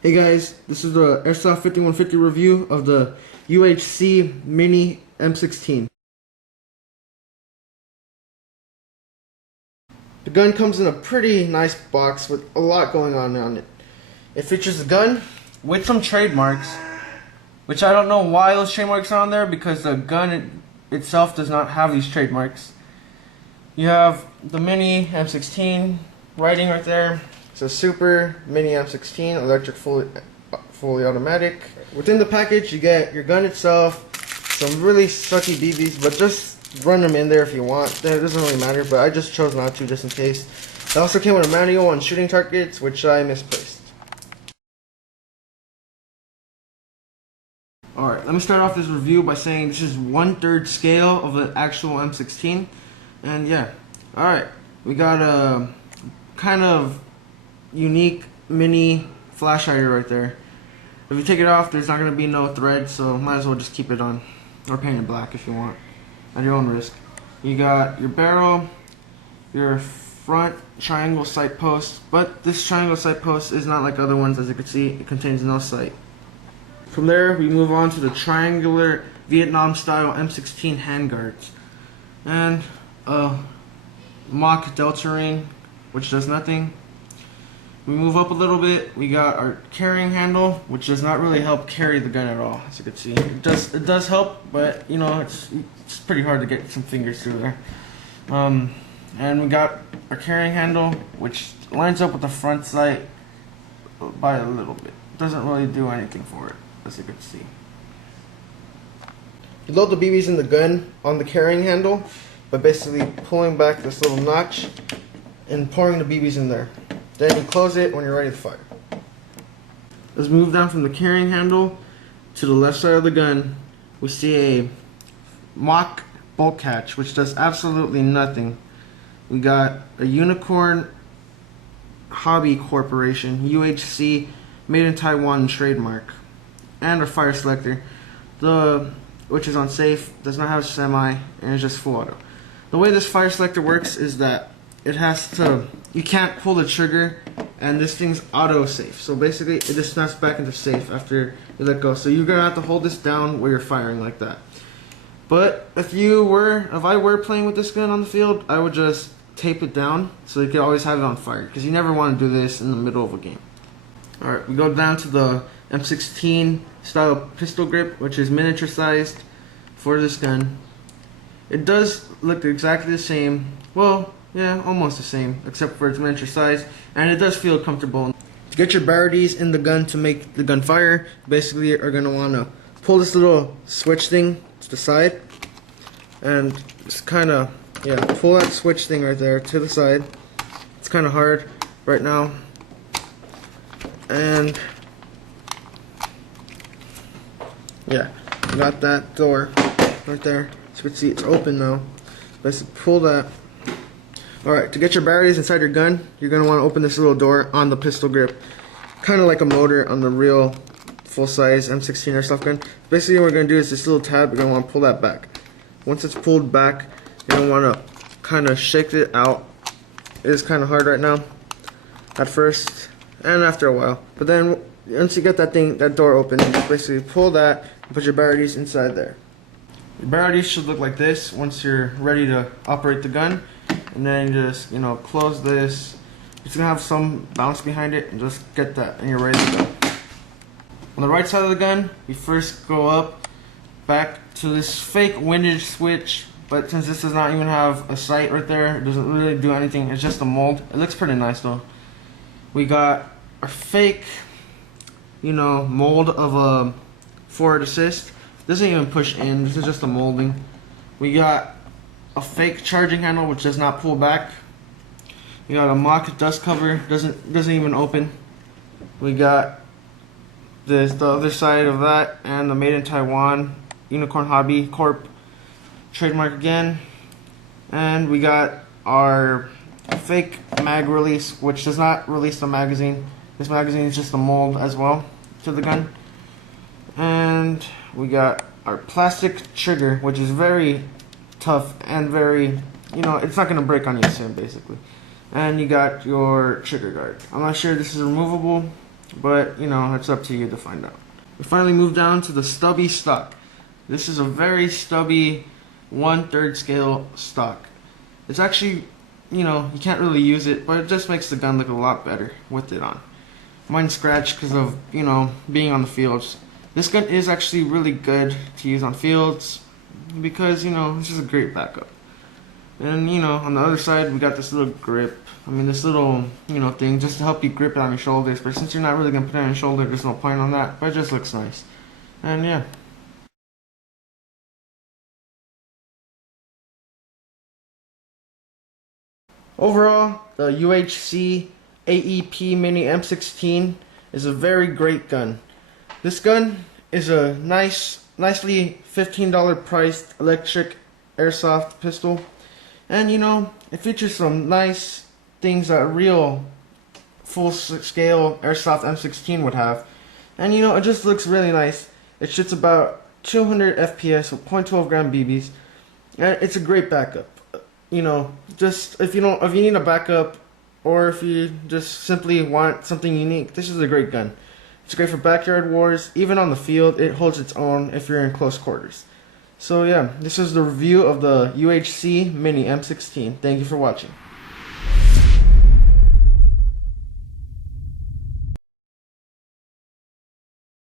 Hey guys, this is the Airsoft 5150 review of the UHC Mini M16. The gun comes in a pretty nice box with a lot going on it. It features a gun with some trademarks, which I don't know why those trademarks are on there because the gun itself does not have these trademarks. You have the Mini M16 writing right there. It's a Super Mini M16 electric fully automatic. Within the package you get your gun itself, some really sucky BBs, but just run them in there if you want. It doesn't really matter, but I just chose not to just in case. It also came with a manual on shooting targets, which I misplaced. Alright, let me start off this review by saying this is 1/3 scale of the actual M16. And yeah, alright, we got a kind of unique mini flash hider right there. If you take it off, there's not going to be no thread, so might as well just keep it on, or paint it black if you want, at your own risk. You got your barrel, your front triangle sight post, but this triangle sight post is not like other ones. As you can see, it contains no sight. From there, we move on to the triangular Vietnam style M16 handguards, and a mock delta ring, which does nothing. We move up a little bit, we got our carrying handle, which does not really help carry the gun at all, as you can see. It does help, but you know, it's pretty hard to get some fingers through there. And we got our carrying handle, which lines up with the front sight by a little bit. It doesn't really do anything for it, as you can see. You load the BBs in the gun on the carrying handle by basically pulling back this little notch and pouring the BBs in there. Then you close it when you're ready to fire. Let's move down from the carrying handle to the left side of the gun. We see a mock bolt catch, which does absolutely nothing. We got a Unicorn Hobby Corporation, UHC, made in Taiwan trademark, and a fire selector, which is on safe, does not have a semi, and is just full auto. The way this fire selector works is that you can't pull the trigger, and this thing's auto safe. So basically, it just snaps back into safe after you let go. So you're gonna have to hold this down while you're firing like that. But if I were playing with this gun on the field, I would just tape it down so you could always have it on fire, because you never want to do this in the middle of a game. Alright, we go down to the M16 style pistol grip, which is miniature sized for this gun. It does look exactly the same. Well, yeah, almost the same, except for its miniature size, and it does feel comfortable. To get your barrettes in the gun to make the gun fire, basically you're going to want to pull this little switch thing to the side, and just kind of, yeah, pull that switch thing right there to the side. It's kind of hard right now, and yeah, got that door right there. So you can see it's open now. Let's pull that. Alright, to get your batteries inside your gun, you're going to want to open this little door on the pistol grip. Kind of like a motor on the real full-size M16 airsoft gun. Basically what we're going to do is this little tab, you're going to want to pull that back. Once it's pulled back, you're going to want to kind of shake it out. It is kind of hard right now at first and after a while. But then once you get that door open, you just basically pull that and put your batteries inside there. Your batteries should look like this once you're ready to operate the gun. And then you just, close this. It's gonna have some bounce behind it, and just get that, and you're ready to go. On the right side of the gun, we first go up back to this fake windage switch, but since this does not even have a sight right there, it doesn't really do anything. It's just a mold. It looks pretty nice though. We got our fake, mold of a forward assist. Doesn't even push in. This is just a molding. We got a fake charging handle, which does not pull back. We got a mock dust cover, doesn't even open. We got the other side of that, and the made in Taiwan Unicorn Hobby Corp trademark again. And we got our fake mag release, which does not release the magazine. This magazine is just a mold as well to the gun. And we got our plastic trigger, which is very tough and very, it's not going to break on you soon, basically. And you got your trigger guard. I'm not sure if this is removable. but you know, it's up to you to find out. We finally moved down to the stubby stock. This is a very stubby 1/3 scale stock. It's actually, you know, you can't really use it, but it just makes the gun look a lot better with it on. Mine's scratched because of, you know, being on the fields. This gun is actually really good to use on fields because, you know, it's just a great backup. And, you know, on the other side, we got this little grip. I mean, this little, you know, thing just to help you grip it on your shoulders. But since you're not really going to put it on your shoulder, there's no point on that. But it just looks nice. And, yeah. Overall, the UHC Mini M16 is a very great gun. This gun is a nicely $15 priced electric airsoft pistol. And, you know, it features some nice things that a real full-scale airsoft M16 would have. And, you know, it just looks really nice. It shoots about 200 FPS with .12 gram BBs. And it's a great backup. You know, just if you need a backup, or if you just simply want something unique, this is a great gun. It's great for backyard wars. Even on the field, it holds its own if you're in close quarters. So yeah, this is the review of the UHC Mini M16. Thank you for watching.